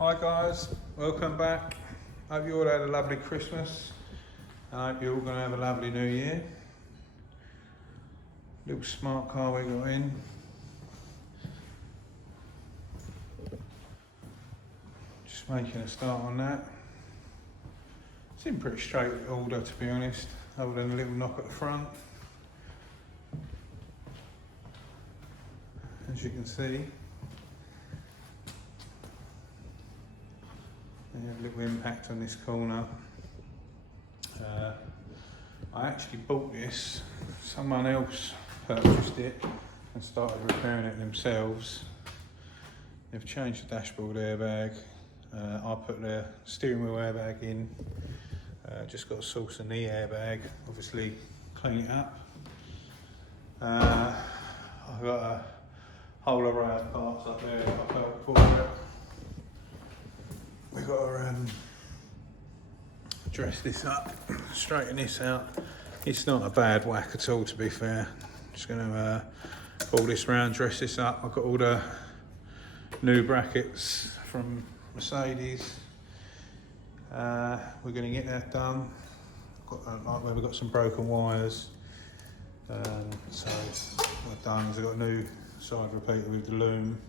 Hi guys, welcome back. Hope you all had a lovely Christmas and I hope you're all going to have a lovely New Year. Little smart car we got in. Just making a start on that. It's in pretty straight order, to be honest, other than a little knock at the front. As you can see, a little impact on this corner. I actually bought this, someone else purchased it and started repairing it themselves. They've changed the dashboard airbag. I put the steering wheel airbag in, just got a sauce in the airbag, obviously clean it up. I've got a whole array of parts up there that I felt for it. We've got to dress this up, straighten this out. It's not a bad whack at all, to be fair. Just going to pull this round, dress this up. I've got all the new brackets from Mercedes. We're going to get that done. Like where we've got some broken wires. So what I've done is I've got a new side repeater with the loom.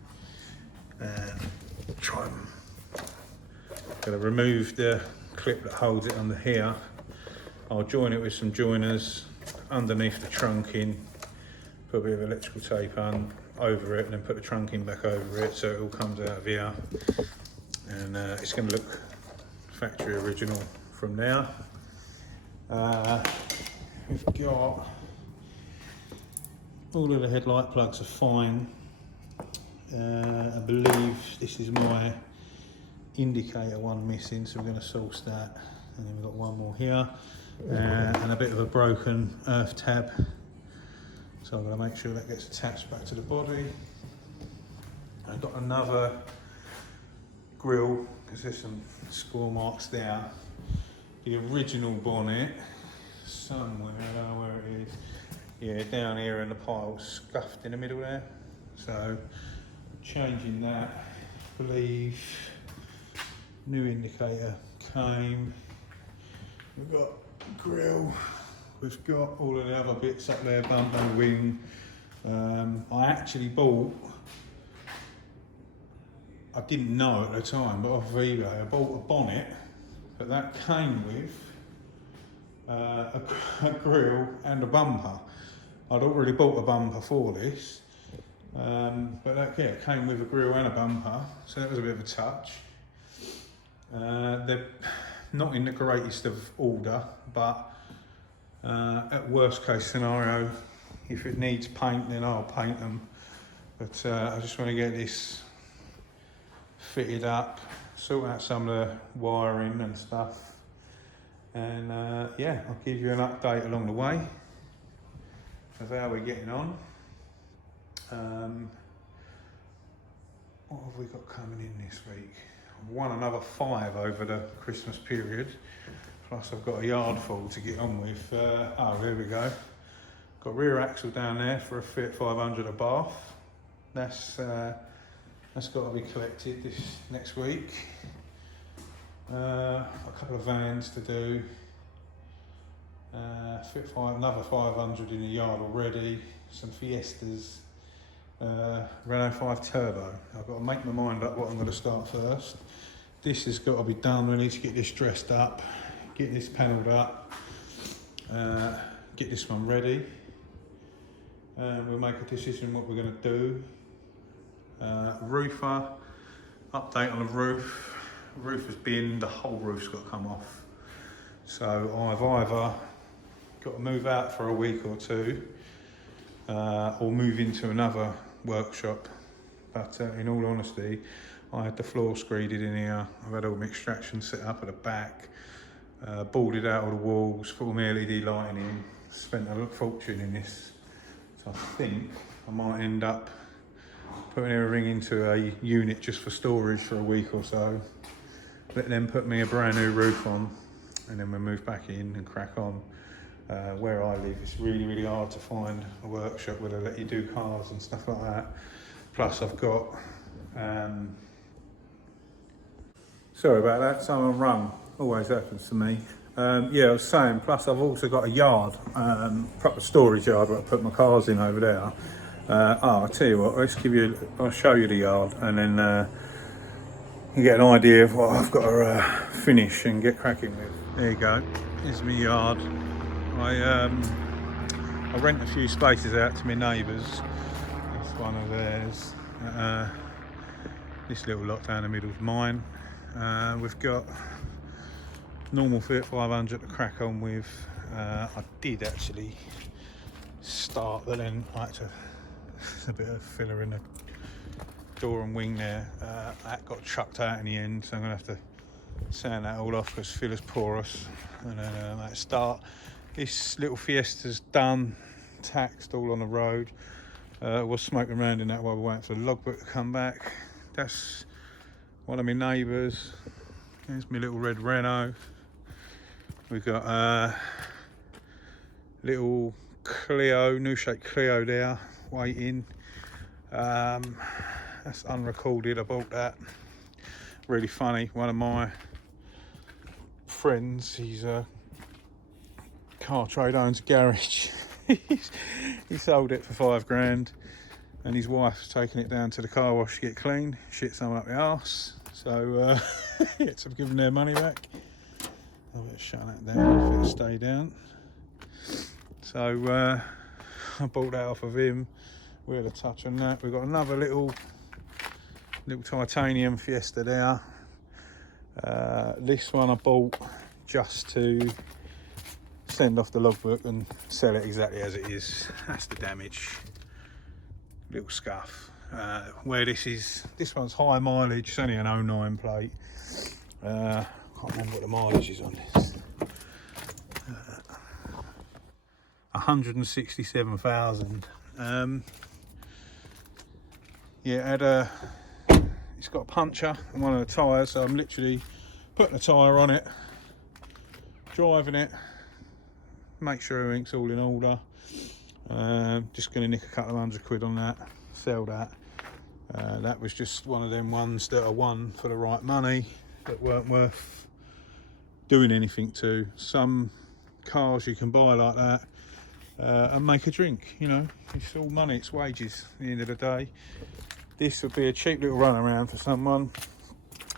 Try and going to remove the clip that holds it under here. I'll join it with some joiners underneath the trunking, put a bit of electrical tape on over it and then put the trunking back over it so it all comes out of here. And it's going to look factory original from now. We've got all of the headlight plugs are fine. I believe this is my indicator one missing, so we're going to source that. And then we've got one more here and a bit of a broken earth tab, so I'm going to make sure that gets attached back to the body. I've got another grille because there's some score marks there. The original bonnet somewhere, I don't know where it is. Yeah, down here in the pile, scuffed in the middle there. So changing that, I believe. New indicator came. We've got grille. We've got all of the other bits up there, bumper, wing. I actually bought, I didn't know at the time, but off eBay, I bought a bonnet, but that came with a grille and a bumper. I'd already bought a bumper for this, but that came with a grille and a bumper, so that was a bit of a touch. They're not in the greatest of order, but at worst case scenario, if it needs paint, then I'll paint them. But I just want to get this fitted up, sort out some of the wiring and stuff, and yeah, I'll give you an update along the way of how we're getting on. What have we got coming in this week? I've won another 5 over the Christmas period, plus I've got a yard full to get on with. Oh, there we go. Got rear axle down there for a Fiat 500 at Bath. That's got to be collected this next week. A couple of vans to do. Another 500 in the yard already. Some Fiestas. Renault 5 Turbo. I've got to make my mind up what I'm going to start first. This has got to be done. We need to get this dressed up, get this panelled up, get this one ready. We'll make a decision what we're going to do. Roofer, update on the roof. The roof has been, the whole roof's got to come off. So I've either got to move out for a week or two, or move into another workshop. But in all honesty, I had the floor screeded in here. I've had all my extraction set up at the back, boarded out all the walls, put all my LED lighting in, spent a fortune in this. So I think I might end up putting everything into a unit just for storage for a week or so. Let them put me a brand new roof on, and then we'll move back in and crack on. Where I live, it's really, really hard to find a workshop where they let you do cars and stuff like that. Plus I've got Sorry about that, someone rung. Always happens to me. Yeah, I was saying, plus I've also got a yard, proper storage yard where I put my cars in over there. I'll tell you what, I'll show you the yard, and then you get an idea of what I've got to finish and get cracking with. There you go, here's my yard. I rent a few spaces out to my neighbours. That's one of theirs. This little lot down the middle is mine. We've got normal Fiat 500 to crack on with. I did actually start, but then I had to, a bit of filler in the door and wing there. That got chucked out in the end, so I'm going to have to sand that all off because filler's porous. And then I start. This little Fiesta's done, taxed, all on the road. We're smoking around in that while we're waiting for the logbook to come back. That's one of my neighbours. There's my little red Renault. We've got a little Clio, new shape Clio there, waiting. That's unrecorded, I bought that. Really funny, one of my friends, he's a car trade, owns a garage. He sold it for $5,000, and his wife's taken it down to the car wash to get cleaned, shit someone up the arse. So yeah, so I've given their money back. I'll better shut that down, if it'll stay down. So I bought that off of him. We had a touch on that. We've got another little titanium Fiesta there. This one I bought just to send off the logbook and sell it exactly as it is. That's the damage. Little scuff. Where this one's high mileage, it's only an 09 plate. Can't remember what the mileage is on this. 167,000. Yeah, it's got a puncture on one of the tyres, so I'm literally putting a tyre on it, driving it, make sure everything's all in order. Just going to nick a couple of £100 on that, sell that. That was just one of them ones that I won for the right money that weren't worth doing anything to. Some cars you can buy like that and make a drink, you know, it's all money, it's wages at the end of the day. This would be a cheap little run around for someone,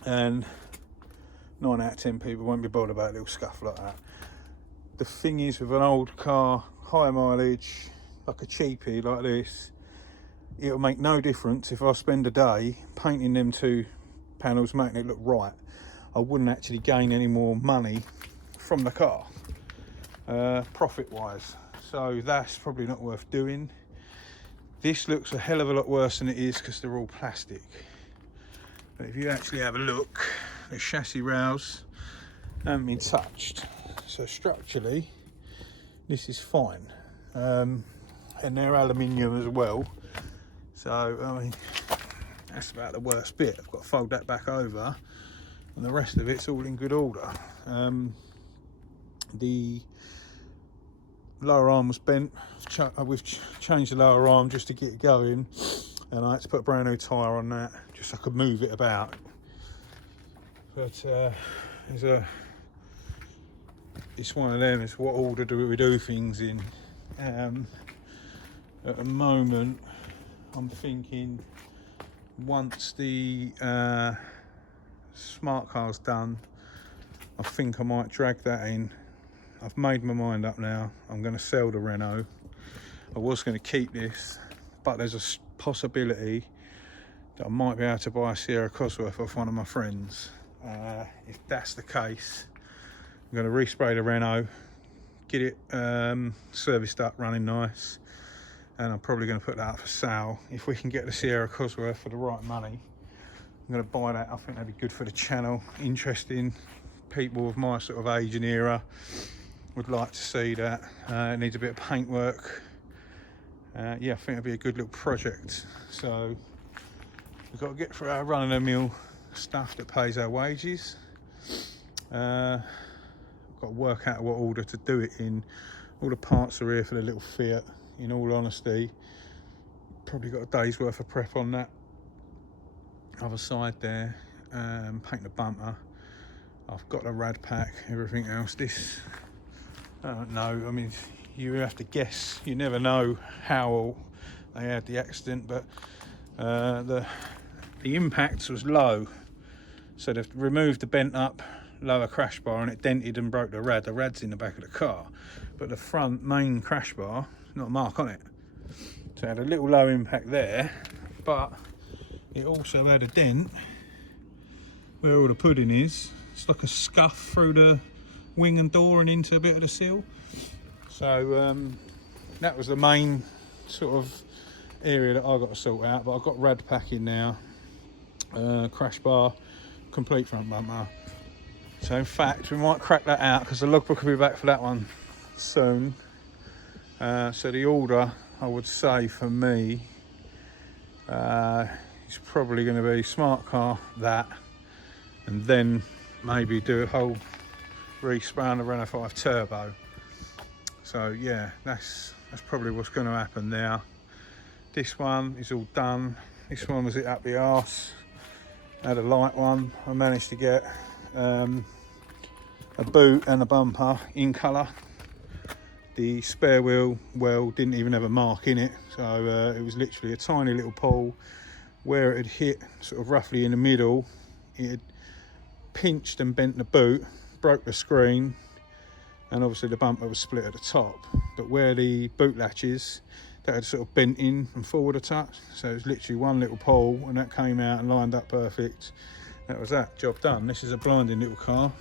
and 9 out of 10 people won't be bothered about a little scuff like that. The thing is, with an old car, high mileage, like a cheapie like this, it'll make no difference if I spend a day painting them two panels, making it look right. I wouldn't actually gain any more money from the car, profit wise. So that's probably not worth doing. This looks a hell of a lot worse than it is because they're all plastic. But if you actually have a look, the chassis rails haven't been touched. So structurally, this is fine. And they're aluminium as well. So, I mean, that's about the worst bit. I've got to fold that back over, and the rest of it's all in good order. The lower arm was bent. We've changed the lower arm just to get it going, and I had to put a brand new tyre on that just so I could move it about. But it's one of them, it's what order do we do things in. At the moment I'm thinking once the smart car's done, I think I might drag that in. I've made my mind up now. I'm going to sell the Renault. I was going to keep this, but there's a possibility that I might be able to buy a Sierra Cosworth off one of my friends. If that's the case, I'm going to respray the Renault, get it serviced up, running nice, and I'm probably going to put that up for sale. If we can get the Sierra Cosworth for the right money, I'm going to buy that. I think that'd be good for the channel. Interesting. People of my sort of age and era would like to see that. It needs a bit of paintwork. Yeah, I think it'd be a good little project. So we've got to get through our run-of-the-mill stuff that pays our wages. Got to work out what order to do it in. All the parts are here for the little Fiat. In all honesty, probably got a day's worth of prep on that other side there. Paint the bumper. I've got a rad pack, everything else. This, I don't know, I mean, you have to guess. You never know how they had the accident, but the impact was low. So they've removed the bent up lower crash bar and it dented and broke the rad. The rad's in the back of the car, but the front main crash bar, not a mark on it. So it had a little low impact there, but it also had a dent where all the pudding is. It's like a scuff through the wing and door and into a bit of the sill. So that was the main sort of area that I got to sort out, but I've got rad packing now, crash bar, complete front bumper. So in fact we might crack that out because the logbook will be back for that one soon. So the order, I would say, for me is probably going to be smart car, that, and then maybe do a whole respray on the Renault 5 Turbo. So yeah, that's probably what's going to happen now. This one is all done. This one was it up the arse. Had a light one. I managed to get a boot and a bumper in colour. The spare wheel well didn't even have a mark in it, so it was literally a tiny little pull where it had hit sort of roughly in the middle. It had pinched and bent the boot, broke the screen, and obviously the bumper was split at the top, but where the boot latch is, that had sort of bent in and forward a touch. So it was literally one little pull and that came out and lined up perfect. That was that, job done. This is a blinding little car.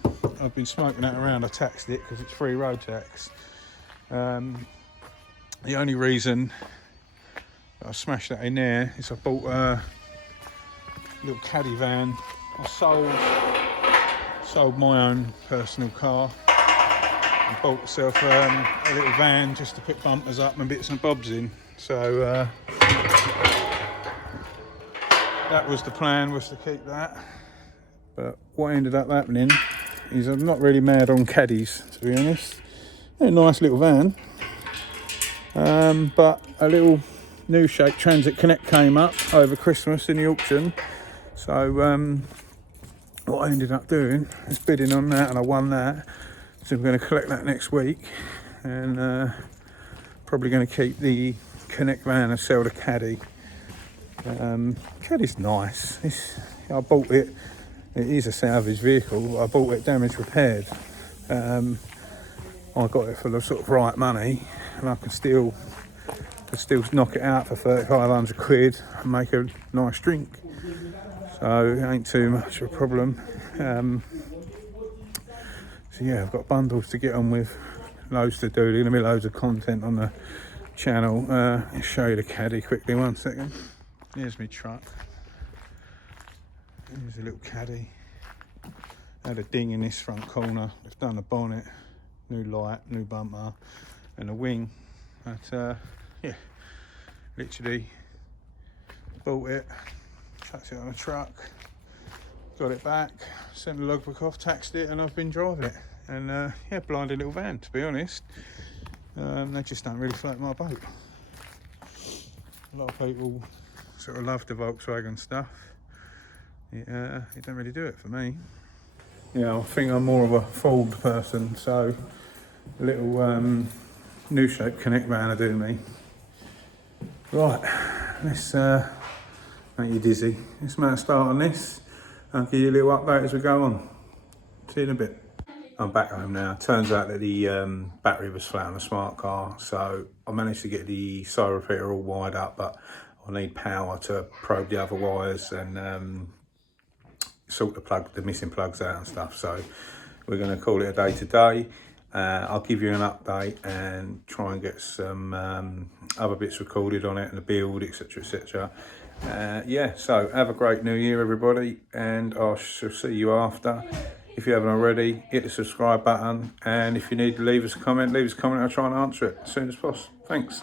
I've been smoking that around. I taxed it because it's free road tax. The only reason I smashed that in there is I bought a little caddy van. I sold my own personal car and bought myself a little van just to put bumpers up and bits and bobs in. So that was the plan, was to keep that. But what ended up happening is I'm not really mad on caddies, to be honest. A nice little van, but a little new shape Transit Connect came up over Christmas in the auction. So what I ended up doing is bidding on that, and I won that. So I'm going to collect that next week, and probably going to keep the Connect van and sell the caddy. Caddy's nice. I bought it. It is a salvage vehicle. I bought it damaged repaired. I got it for the sort of right money, and I could still knock it out for 3,500 quid and make a nice drink. So it ain't too much of a problem. So yeah, I've got bundles to get on with, loads to do. There's going to be loads of content on the channel. I'll show you the caddy quickly, 1 second. Here's my truck. Here's a little caddy. Had a ding in this front corner. They've done the bonnet, new light, new bumper, and a wing. But yeah, literally bought it, chucked it on a truck, got it back, sent the logbook off, taxed it, and I've been driving it. And yeah, blinding little van, to be honest. They just don't really float my boat. A lot of people sort of love the Volkswagen stuff. It don't really do it for me. Yeah, I think I'm more of a Ford person, so a little new shape Connect van will do me. Right, let's make you dizzy. Let's make a start on this. I'll give you a little update as we go on. See you in a bit. I'm back home now. Turns out that the battery was flat on the smart car, so I managed to get the side repeater all wired up, but I need power to probe the other wires and sort the missing plugs out and stuff. So we're going to call it a day today. I'll give you an update and try and get some other bits recorded on it and the build, etc, etc. Yeah, so have a great new year, everybody, and I shall see you after. If you haven't already, hit the subscribe button, and if you need to leave us a comment, I'll try and answer it as soon as possible. Thanks.